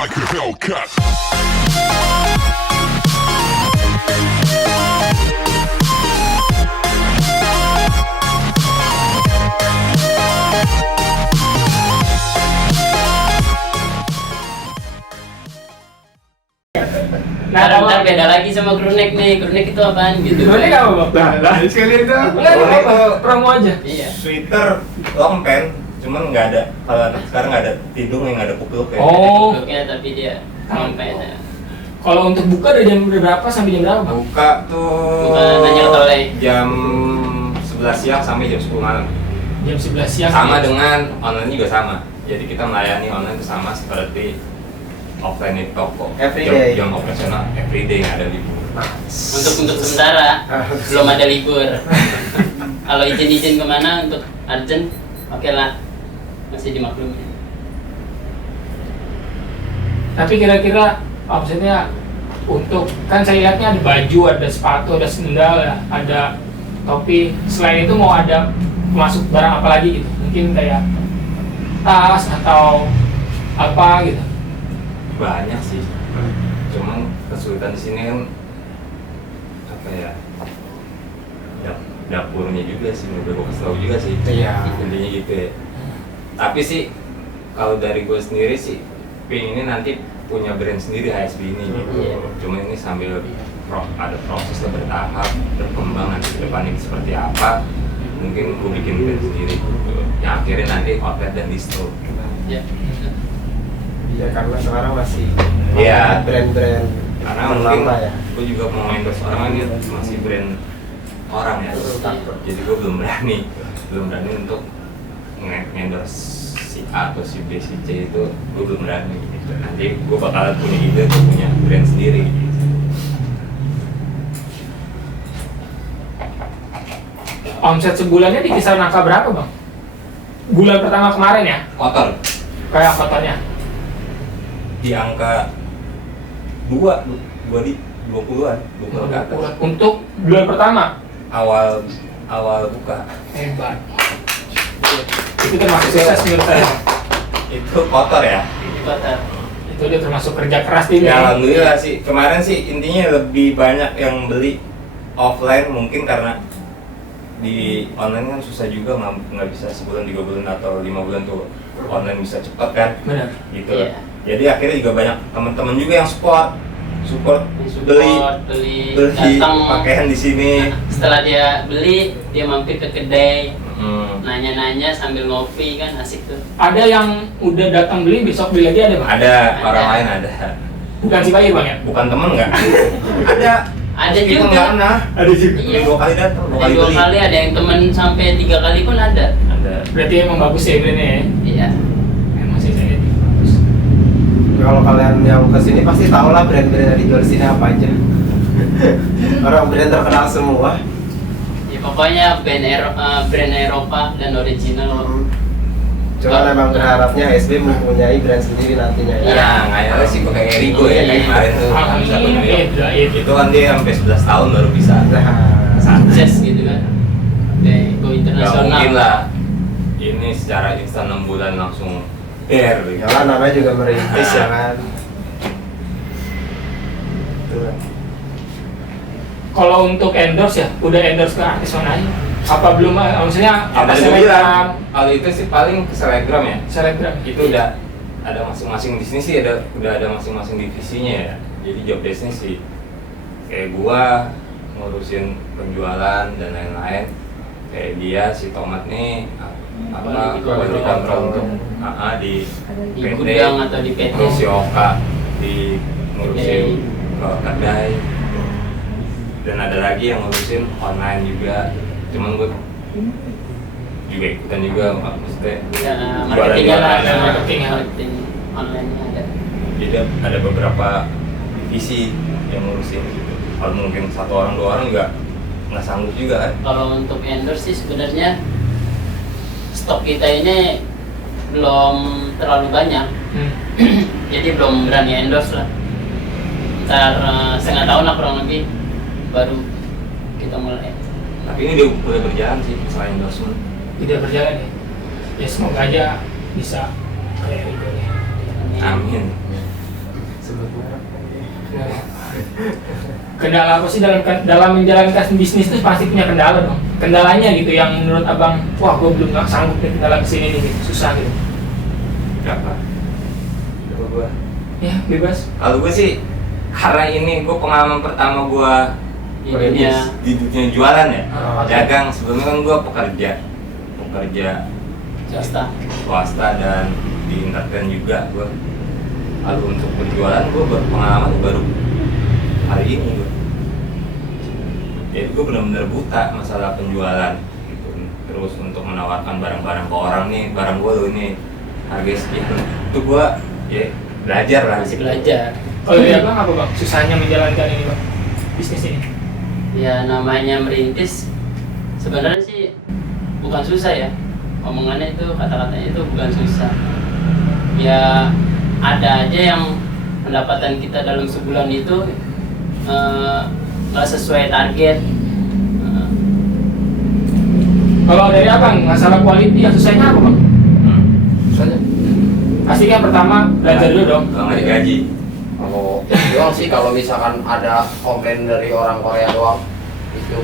like a Hellcat. Nah, ntar beda lagi sama Krunek nih. Krunek itu apaan gitu? Krunek apa bang? Lah, sekali itu. Enggak apa-apa, promo aja. Iya. Sweater, long pant, cuman nggak ada. Kalau anak sekarang nggak ada tidung yang nggak ada kupluk ya. Oh. Bentuknya tapi dia sampai Kalau untuk buka dari jam berapa sampai jam berapa bang? Buka tuh Bukan nanya ke Toleh. jam 11 siang sampai jam 10 malam. Jam 11 siang. Sama dengan online juga sama. Jadi kita melayani online itu sama seperti offline di toko. Everyday. Jam operasional everyday nggak ada libur. untuk sementara belum ada libur. Kalau izin kemana untuk urgent, oke lah, masih dimaklumi. Tapi kira-kira maksudnya untuk kan saya lihatnya ada baju, ada sepatu, ada sendal, ya, ada topi. Selain itu mau ada masuk barang apa lagi gitu? Mungkin kayak tas atau apa gitu. Banyak sih. Cuman kesulitan di sini kan apa ya? Dapurnya juga sih, udah gue kasih tau juga sih. Iya. Intinya gitu ya. Tapi sih kalau dari gue sendiri sih pengen ini nanti punya brand sendiri HSB ini gitu. Cuma ini sambil ada proses bertahap berkembang nanti ke depan ini seperti apa. Mungkin gue bikin brand sendiri gitu. Yang akhirnya nanti outlet dan distro. Ya. Ya karena sekarang masih Iya. brand-brand Karena mungkin lama ya. gue juga mau endorse orang kan dia masih brand orang ya. Jadi gue belum berani untuk endorse si A atau si B si C itu gue belum berani gitu. Nanti gue bakalan punya ide untuk punya brand sendiri gitu. Omset sebulannya di kisaran angka berapa bang? Bulan pertama kemarin ya? Kotor Kayak kotornya? di angka 20-an 20 ke atas. Untuk bulan pertama? Awal buka Hebat. Itu termasuk sukses menurut saya. itu kotor ya. Kota. Itu dia termasuk kerja keras ini. Ya alhamdulillah sih, kemarin sih intinya lebih banyak yang beli offline mungkin karena di online kan susah juga, nggak bisa sebulan 3 bulan atau 5 bulan tuh online bisa cepat kan. Benar. Gitu. Iya. Jadi akhirnya juga banyak teman-teman juga yang support beli datang pakaian di sini. Nah, setelah dia beli, dia mampir ke kedai, Hmm. nanya-nanya sambil ngopi kan asik tuh. Ada yang udah datang beli besok beli lagi ada bang? Ada orang Ada. lain ada. Bukan si Bayu bang ya? Bukan temen nggak? Ada. Ada Kita juga. nggak pernah. Ada juga. Beli 2 kali datang, 2 Ada kali 2 beli. kali, ada yang temen sampai 3 kali pun ada. Ada. Berarti emang bagus ya brandnya ya? Iya. Emang sih saya lihat bagus. Kalau kalian yang kesini pasti tahu lah brand-brand yang dijual sini apa aja. Orang brand terkenal semua. Ya pokoknya brand Eropa dan original. Cuma memang berharapnya SB mempunyai brand sendiri nantinya ya. Ya, ngayalnya sih kok kayak Erigo ya, kayak kemarin tuh bisa ke New York. Itu kan dia sampai 11 tahun baru bisa Nah, Sukses gitu kan. Oke, go Gak internasional. mungkin lah ini secara instan 6 bulan langsung gitu. ya lah namanya juga merintis ya kan. Tuh. Kalau untuk endorse ya, udah endorse ke artis mana aja? Apa belum? Maksudnya apa Tadi gue bilang, selebgram? kalau itu sih paling ke selebgram ya. Selebgram. Itu udah ada masing-masing di sini sih udah ada masing-masing divisinya ya. Jadi job desk-nya sih kayak gua ngurusin penjualan dan lain-lain. Kayak dia si Tomat nih Quality quality control. control untuk di Di PT, gudang atau di PT. terus si Oka di ngurusin ke kedai, dan ada lagi yang ngurusin online juga. Cuman gue juga ikutan juga maksudnya Ya, marketingnya lah, jualan-jualan. marketing online ada. Jadi ada beberapa divisi yang ngurusin gitu. Kalau mungkin 1 orang 2 orang juga nggak sanggup juga kan. Kalau untuk endorse sih sebenarnya stok kita ini belum terlalu banyak. Jadi belum berani endorse lah. Ntar setengah tahun lah kurang lebih baru kita mulai. Tapi ini dia udah berjalan sih selain endorsement. Tidak berjalan ya. Ya semoga aja bisa kayak gitu ya. Amin. Kendala apa sih dalam menjalankan bisnis itu pasti punya kendala dong. Kendalanya gitu yang menurut abang, wah gue belum nggak sanggup nih kendala kesini nih, gitu. Susah gitu. Berapa? Berapa gua? Ya bebas. Kalau gue sih karena ini gue pengalaman pertama gue di dunia jualan ya, dagang. Sebelumnya kan gue pekerja swasta dan di entertain juga gue. Lalu untuk berjualan gue berpengalaman baru hari ini gue. Jadi gue benar-benar buta masalah penjualan gitu. Terus untuk menawarkan barang-barang ke orang nih, barang gue loh ini harga sekian, itu gue ya belajar lah. Masih belajar. Kalau dia bang apa bang? Susahnya menjalankan ini bang, bisnis ini? Ya namanya merintis sebenarnya sih bukan susah ya. Omongannya itu, kata-katanya itu bukan susah. Ya ada aja yang pendapatan kita dalam sebulan itu nggak sesuai target. Kalau dari abang masalah quality yang susahnya apa bang? Misalnya Pasti kan pertama belajar dulu dong. Kalau nggak digaji. kalau jual sih, kalau misalkan ada komplain dari orang Korea doang itu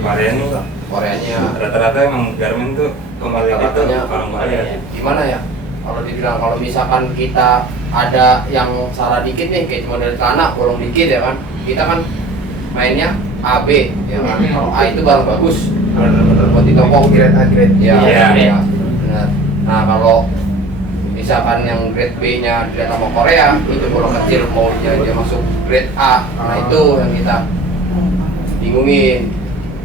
Korea nih Koreanya rata-rata emang garmen tuh kembali itu Rata-ratanya orang Korea. gimana ya, kalau dibilang kalau misalkan kita ada yang salah dikit nih, kayak cuma dari celana bolong dikit ya kan, kita kan mainnya A B ya kan. Kalau A itu barang bagus, bener-bener buat di toko grade A grade ya, Iya. ya benar. Nah kalau misalkan yang grade B nya dilihat sama Korea itu bolong kecil, mau dia masuk grade A, nah itu yang kita bingungin.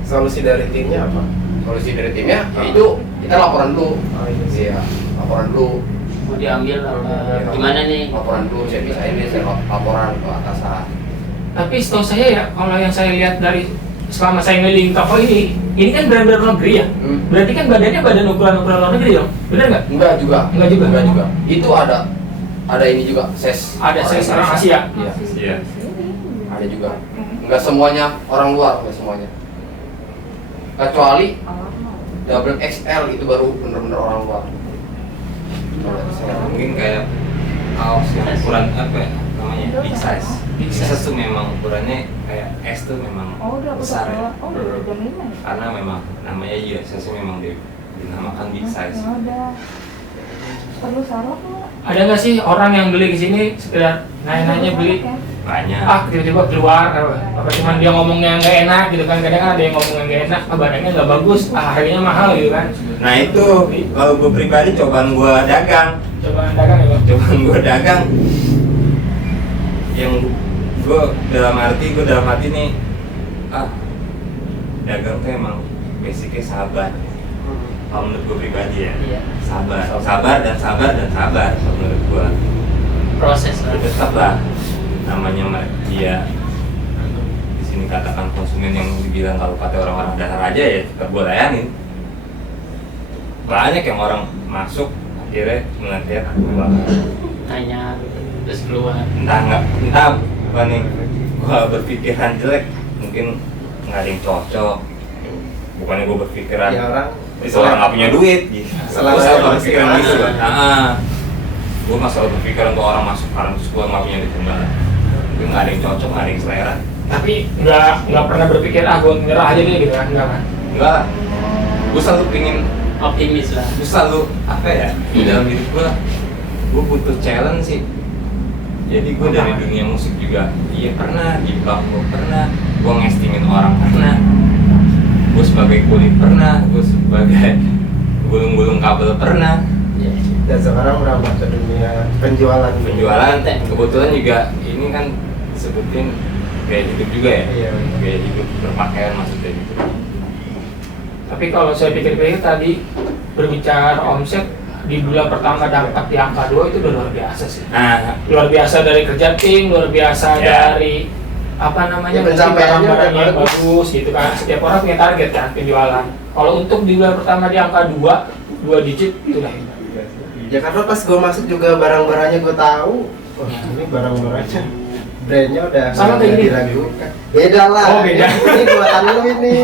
Solusi dari timnya apa? Solusi dari timnya ya itu kita laporan dulu. Oh, iya sih. Iya, laporan dulu. Mau diambil apa gimana nih? Laporan dulu, saya bisa ini, saya laporan ke atasan. Tapi setahu saya ya, kalau yang saya lihat dari selama saya ngeliling toko ini kan brand-brand luar negeri ya. Berarti kan badannya badan ukuran-ukuran luar negeri dong, bener nggak? Enggak juga. Enggak juga. Enggak juga. Itu ada ini juga ses. Ada ses orang Asia. Iya, Iya. ada juga. Enggak semuanya orang luar, enggak semuanya. Kecuali double XL itu baru bener-bener orang luar. Double XL. Mungkin kayak kaos yang ukuran apa ya namanya big size. Big size tuh memang ukurannya kayak S tuh memang besar ya. Karena memang namanya juga size memang dinamakan big size. Perlu salep nggak? Ada nggak sih orang yang beli ke sini sekedar nanya-nanya beli? Banyak. Tiba-tiba keluar apa cuman dia ngomongnya nggak enak gitu kan, kadang ada yang ngomongnya nggak enak, badannya nggak bagus, harganya mahal gitu kan. Nah itu kalau gue pribadi cobaan gue dagang. Coba dagang ya bang. Cobaan gue dagang yang gue dalam hati nih dagang tuh emang basicnya sabar. Kalau menurut gue pribadi ya, Iya. sabar kalau menurut gue. Proses lah. Tetap lah namanya dia di sini katakan konsumen yang dibilang kalau kata orang-orang dasar aja ya tetap gue layanin. Banyak yang orang masuk akhirnya melihat keluar. Tanya terus keluar. Entah bukan nih gue berpikiran jelek, mungkin nggak ada yang cocok. Bukannya gue berpikiran Ya orang itu orang nggak punya duit, gitu. Selama Gue selalu masih berpikiran ada. gitu. Gue selalu berpikiran tuh orang masuk karena terus gue nggak punya duit enggak. Mungkin nggak ada yang cocok, nggak ada yang selera. Tapi nggak pernah berpikir gue nyerah aja deh gitu kan, enggak kan? Enggak. Gue selalu pingin, Optimis lah. gue selalu apa ya di dalam diri gue butuh challenge sih. Jadi gue dari dunia musik juga, iya pernah di bank gue pernah, gue ngestingin orang pernah, gue sebagai kulit pernah, gue sebagai gulung-gulung kabel pernah. dan sekarang merambah ke dunia penjualan. Kebetulan juga ini kan disebutin gaya hidup juga ya. Iya. Gaya hidup berpakaian maksudnya gitu. Tapi kalau saya pikir-pikir tadi berbicara omset di bulan pertama dapat di angka 2 itu udah luar biasa sih. Nah, Luar biasa dari kerja tim, luar biasa Ya. dari apa namanya Ya, mungkin pencapaiannya barang-barang udah yang bagus gitu kan. Setiap orang punya target kan penjualan. Kalau untuk di bulan pertama di angka 2 digit itu udah hebat. Ya karena pas gue masuk juga barang-barangnya gue tahu. Oh, ini barang-barangnya brandnya udah Sama kayak nggak gini? diragukan. Beda lah. Oh, beda. Ini buatan lu ini.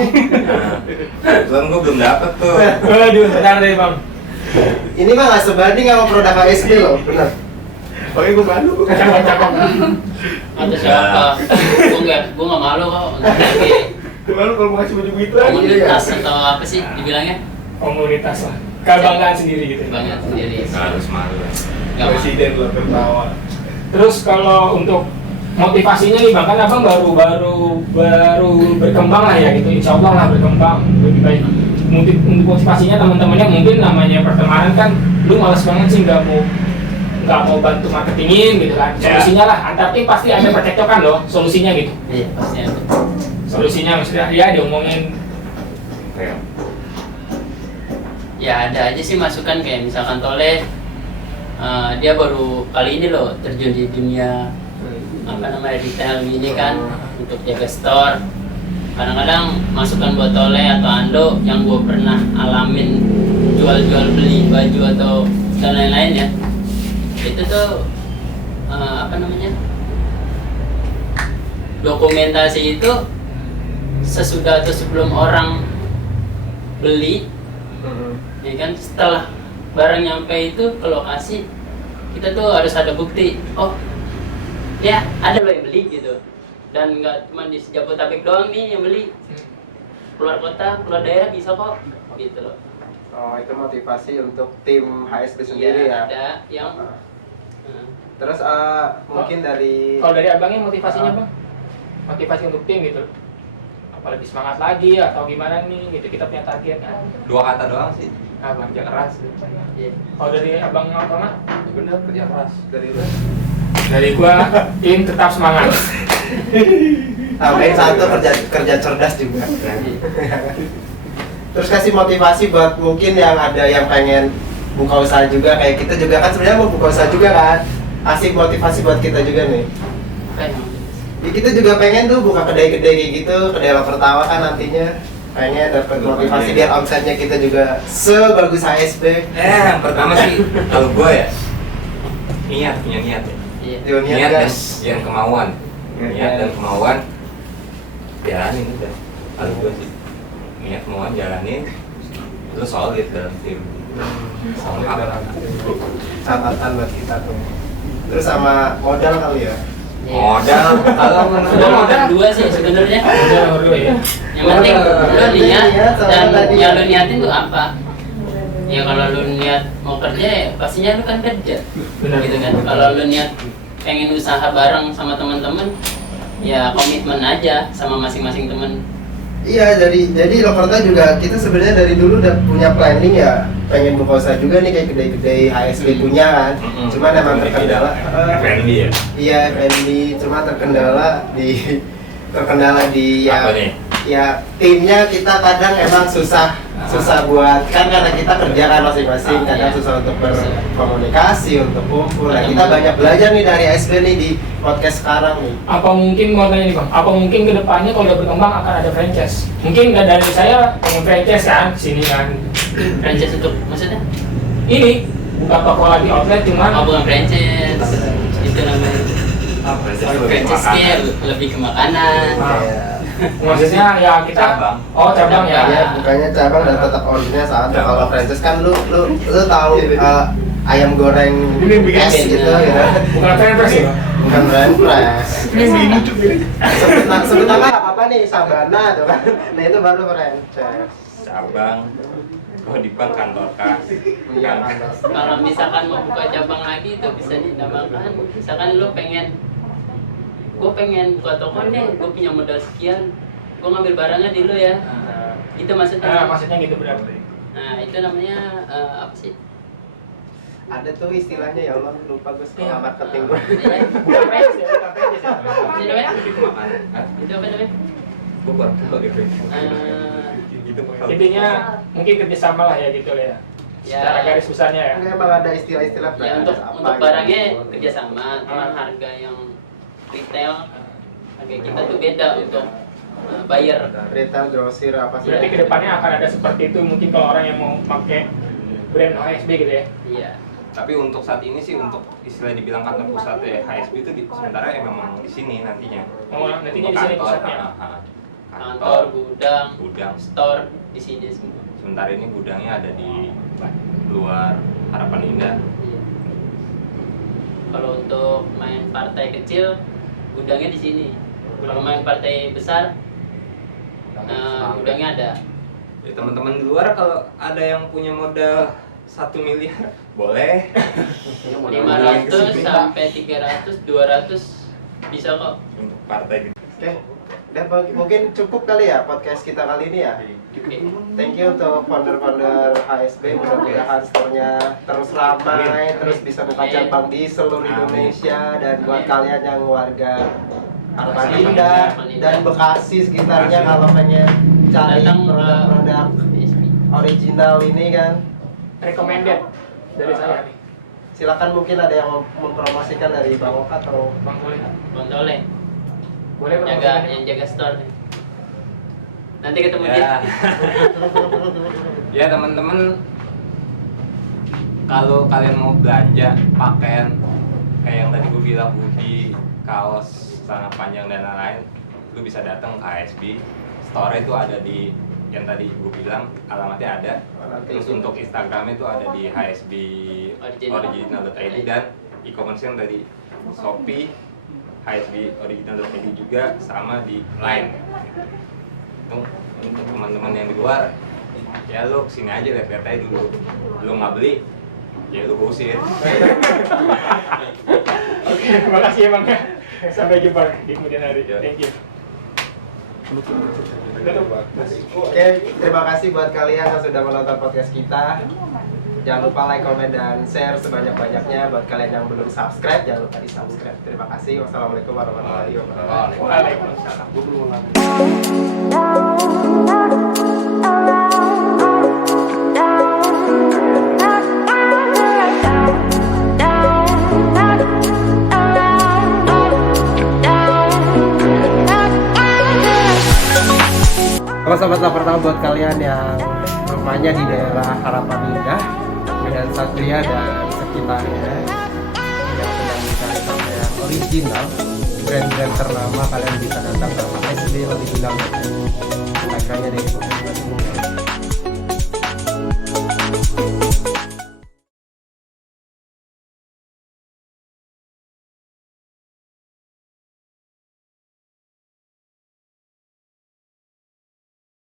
kebetulan gue belum dapet tuh. Waduh, tenang deh bang. Ini mah nggak sebanding sama produk HSG loh, bener. Oke, gue malu. Cakep. Atau siapa? Gue nggak malu kok. Lagi Gue malu kalau mau kasih baju gitu lagi. komunitas atau apa sih dibilangnya? Komunitas lah. Kebanggaan sendiri gitu. Banyak sendiri. Nggak harus malu ya. Nggak malu. Presiden lo tertawa. Terus kalau untuk motivasinya nih Bang, kan Abang baru berkembang lah ya gitu. Insya Allah lah berkembang lebih baik. Untuk motivasinya teman-temannya mungkin namanya pertemanan kan, lu malas banget sih nggak mau bantu marketingin gitu kan. Solusinya lah antar tim pasti ada percekcokan loh. Solusinya gitu. Iya pasti ada. Solusinya maksudnya ya diomongin. Kayak Ya ada aja sih masukan kayak misalkan Tole dia baru kali ini loh terjun di dunia apa namanya retail gini kan untuk jaga store. Kadang-kadang masukan buat Tole atau Ando yang gue pernah alamin jual-jual beli baju atau dan lain-lain ya, itu tuh apa namanya dokumentasi itu sesudah atau sebelum orang beli ya kan, setelah barang nyampe itu ke lokasi kita tuh harus ada bukti, oh ya ada loh yang beli gitu, dan nggak cuma di Jabodetabek doang nih yang beli, keluar kota keluar daerah bisa kok gitu loh. Oh, itu motivasi untuk tim HSB sendiri ya. Ada yang Terus mungkin dari Kalau dari Abangnya motivasinya Bang? Motivasi untuk tim gitu. Apa lebih semangat lagi atau gimana nih gitu, kita punya target kan. 2 kata doang sih. Kerja keras gitu. iya. Kalau dari Abang apa? Bener, kerja keras. dari lu. Dari gua tim tetap semangat. Tambahin satu kerja cerdas juga. Terus kasih motivasi buat mungkin yang ada yang pengen buka usaha juga kayak kita juga kan sebenarnya mau buka usaha juga kan. Kasih motivasi buat kita juga nih. Kayak Ya, kita juga pengen tuh buka kedai-kedai kayak gitu, kedai lapar tawa kan nantinya. Pengen dapat motivasi biar omsetnya kita juga sebagus HSB. Yang pertama sih kalau gue ya punya niat ya. iya. Yo, Niat niat dan guys. yang kemauan. Niat dan kemauan jalanin udah. Kalau gue sih niat kemauan jalanin, lu solid dalam tim. Sama apa? Catatan buat kita tuh. Terus sama modal kali ya. Modal kalau Udah nomor 2 sih sebenarnya. Udah nomor 2 ya. Yang penting lu niat sama dan tadi. yang lu niatin tuh apa? Ya kalau lu niat mau kerja ya pastinya lu kan kerja. Benar. Gitu kan. Kalau lu niat pengen usaha bareng sama teman-teman, ya komitmen aja sama masing-masing teman. Iya, jadi Lokerta juga kita sebenarnya dari dulu udah punya planning ya, pengen buka usaha juga nih kayak kedai-kedai HSB punya kan. Cuman emang terkendala. F&B ya. Iya, Fendi, cuma terkendala di ya, Apa nih? ya timnya kita kadang emang susah buat kan karena kita kerja kan masing-masing, kadang Iya. susah untuk berkomunikasi, untuk kumpul. Nah, kita banyak belajar nih dari ASB nih di podcast sekarang nih. Apa mungkin mau tanya nih Bang? Apa mungkin kedepannya kalau udah berkembang akan ada franchise? Mungkin nggak dari saya pengen franchise kan, sini kan. Franchise untuk maksudnya? Ini buka toko lagi outlet cuman Oh bukan franchise, itu namanya. Franchise Franchise kayak lebih ke makanan. maksudnya ya kita Cabang. Oh cabang ya. Ya, bukannya cabang dan tetap original saat kalau franchise kan lu tahu ayam goreng es gitu ya. Bukan franchise ya. Bukan brand press. Sebut nama apa nih? Sabana tuh kan. Nah itu baru franchise. Cabang. Oh di bank kantor kas. Iya, Kalau misalkan mau buka cabang lagi itu bisa dinamakan. Misalkan lu gue pengen buka toko nih, gue punya modal sekian, gue ngambil barangnya di lu ya. Itu maksudnya. Maksudnya gitu berarti. Nah itu namanya apa sih? Ada tuh istilahnya ya Allah lupa gue soal marketing gue. Bukan franchise ya, bukan franchise ya. Itu namanya? Makanan. Itu apa namanya? Gue kurang tahu deh. Gitu Intinya mungkin kerjasama lah ya gitu ya. Secara garis besarnya ya. Emang ada istilah-istilah Ya untuk barangnya kerjasama, cuman harga yang retail harga kita tuh beda untuk buyer. retail grosir apa sih? Berarti kedepannya akan ada seperti itu mungkin kalau orang yang mau pakai brand HSB gitu ya. Iya. Tapi untuk saat ini sih untuk istilah dibilang kantor pusat ya HSB itu sementara ya memang di sini nantinya. Oh, nantinya di sini Kantor, pusatnya. Kantor, gudang, gudang. store di sini semua. Sementara ini gudangnya ada di luar Harapan Indah. Iya. Kalau untuk main partai kecil, gudangnya di sini. Kalau main partai besar, gudangnya ada. Ya teman-teman di luar kalau ada yang punya modal 1 miliar boleh. 500 sampai 300, 200 bisa kok. Untuk partai gitu. Oke, dan mungkin cukup kali ya podcast kita kali ini ya. Oke. Thank you untuk founder-founder HSB, mudah-mudahan store-nya terus ramai, terus bisa buka cabang di seluruh Indonesia, dan buat kalian yang warga Harapan Indah dan Bekasi sekitarnya kalau pengen cari Datang, produk-produk PSB. original ini kan, Recommended dari saya nih. silakan mungkin ada yang mau mempromosikan dari Bang Oka atau Bang boleh nggak? Bang Tole, Boleh yang jaga store. Nanti ketemu dia. Ya. Ya teman-teman, kalau kalian mau belanja pakaian kayak yang tadi gue bilang, hoodie, kaos, celana panjang dan lain-lain, lu bisa datang ke HSB. Store itu ada di yang tadi gue bilang, alamatnya ada. Terus untuk Instagramnya itu ada di HSB original.id dan e-commerce yang tadi Shopee, HSB original.id juga, sama di Line. Untuk teman-teman yang di luar, ya lu kesini aja, lihat-lihat aja dulu. Lu nggak beli, ya lu usir. Oke, makasih ya Bang ya. Sampai jumpa di kemudian hari. Thank you. Oke, terima kasih buat kalian yang sudah menonton podcast kita. Jangan lupa like, comment, dan share sebanyak-banyaknya. Buat kalian yang belum subscribe, jangan lupa di subscribe. Terima kasih. Wassalamualaikum warahmatullahi wabarakatuh. Waalaikumsalam. Halo sahabat pertama buat kalian yang rumahnya di daerah Harapan Indah, Medan Satria dan sekitarnya, yang sedang mencari pakaian original, brand-brand ternama, kalian bisa datang ke HSB Original. Instagramnya deh.